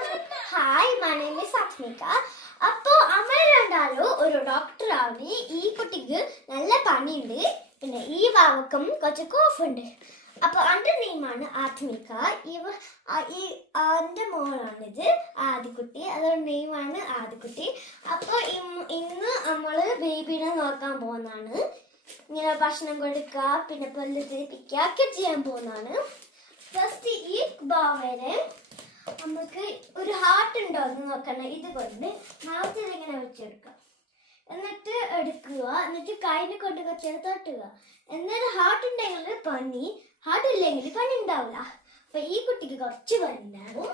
Welcome. Hi, my name is Asmika. അപ്പോൾ അമ്മ രണ്ടാലും ഒരു ഡോക്ടറാണ്. ഈ കുട്ടിക്ക് നല്ല പണിയുണ്ട്, പിന്നെ ഈ വാവക്കും കുറച്ച് കോഫുണ്ട്. അപ്പൊ എൻ്റെ നെയിമാണ് ആത്മിക. എൻ്റെ മോളാണിത് ആദിക്കുട്ടി, അതുകൊണ്ട് നെയിമാണ് ആദിക്കുട്ടി. അപ്പോൾ ഇന്ന് നമ്മള് ബേബിനെ നോക്കാൻ പോകുന്നതാണ്. ഇങ്ങനെ ഭക്ഷണം കൊടുക്കുക, പിന്നെ പല്ല് തേപ്പിക്കുക ഒക്കെ ചെയ്യാൻ പോകുന്നതാണ്. ഫസ്റ്റ് ഈ ബാവനെ നമുക്ക് ഒരു ഹാർട്ട് ഉണ്ടോ എന്ന് നോക്കണം. ഇതുകൊണ്ട് മൗത്തിൽ ഇങ്ങനെ വെച്ചെടുക്കുക, എന്നിട്ട് എടുക്കുക, എന്നിട്ട് കൈനെ കൊണ്ട് കുറച്ച് തൊട്ടുക. എന്നിട്ട് ഹാർട്ട് ഉണ്ടെങ്കിൽ പനി, ഹാർട്ട് ഇല്ലെങ്കിൽ പനി ഉണ്ടാവില്ല. അപ്പൊ ഈ കുട്ടിക്ക് കുറച്ച് പനി ഉണ്ടാവും,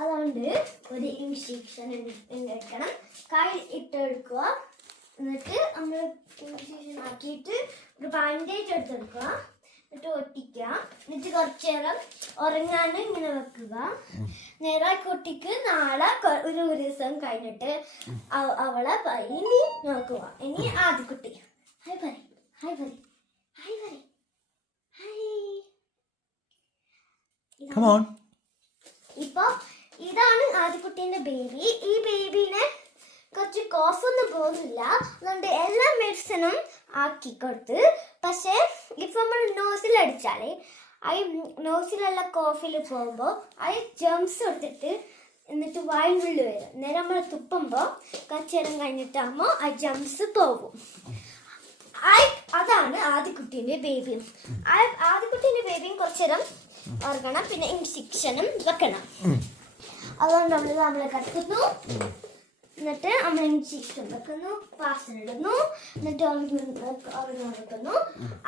അതുകൊണ്ട് ഒരു ഇൻജെക്ഷൻ എടുക്കണം. കൈ ഇട്ടെടുക്കുക, എന്നിട്ട് നമ്മൾ ഇൻജെക്ഷൻ ആക്കിയിട്ട് ഒരു ബാൻഡേജ് എടുത്തെടുക്കുക, എന്നിട്ട് ഒട്ടിക്കുക. എന്നിട്ട് കുറച്ചു നേരം ഉറങ്ങാൻ ഇങ്ങനെ വെക്കുക. നേരെ കുട്ടിക്ക് നാളെ ഒരു ദിവസം കഴിഞ്ഞിട്ട് അവളെ ഇനി നോക്കുക. ഇനി ആദ്യക്കുട്ടി ഹായ് പറ, ഹായ് പറ, ഹായ് പറ, ഹായ്. ഇപ്പൊ ഇതാണ് ആദ്യക്കുട്ടീന്റെ ബേബി. ഈ ബേബിനെ കുറച്ച് കോഫൊന്നും പോകുന്നില്ല, അതുകൊണ്ട് എല്ലാ മെഡിസിനും ആക്കി കൊടുത്ത്. പക്ഷേ ഇപ്പൊ നമ്മൾ നോസിൽ അടിച്ചാലേ ഈ നോസിലുള്ള കോഫിൽ പോകുമ്പോൾ ജംസ് എടുത്തിട്ട് എന്നിട്ട് വായുള്ളിൽ വരും. നേരെ നമ്മൾ തുപ്പുമ്പോൾ കുറച്ച് നേരം കഴിഞ്ഞിട്ടാകുമ്പോൾ ആ ജംസ് പോകും. അതാണ് ആദ്യക്കുട്ടീൻ്റെ ബേബിയും. ആദ്യക്കുട്ടീൻ്റെ ബേബിയും കുറച്ച് നേരം ഓർക്കണം, പിന്നെ ഇൻജെക്ഷനും വെക്കണം. അതുകൊണ്ട് നമ്മൾ കത്തുന്നു, എന്നിട്ട് നമ്മൾ ഇൻജെക്ഷൻ വെക്കുന്നു, പാസ്റ്റർ ഇടുന്നു, എന്നിട്ട് വെക്കുന്നു.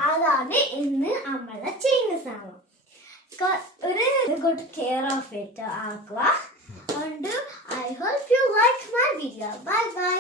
അതാണ് ഇന്ന് നമ്മളെ ചെയ്യുന്ന സാധനം. ഒരു ഗുഡ് കെയർ ഓഫ് ഇറ്റ് ആക്കുക. അതുകൊണ്ട് I hope you like my video. Bye by.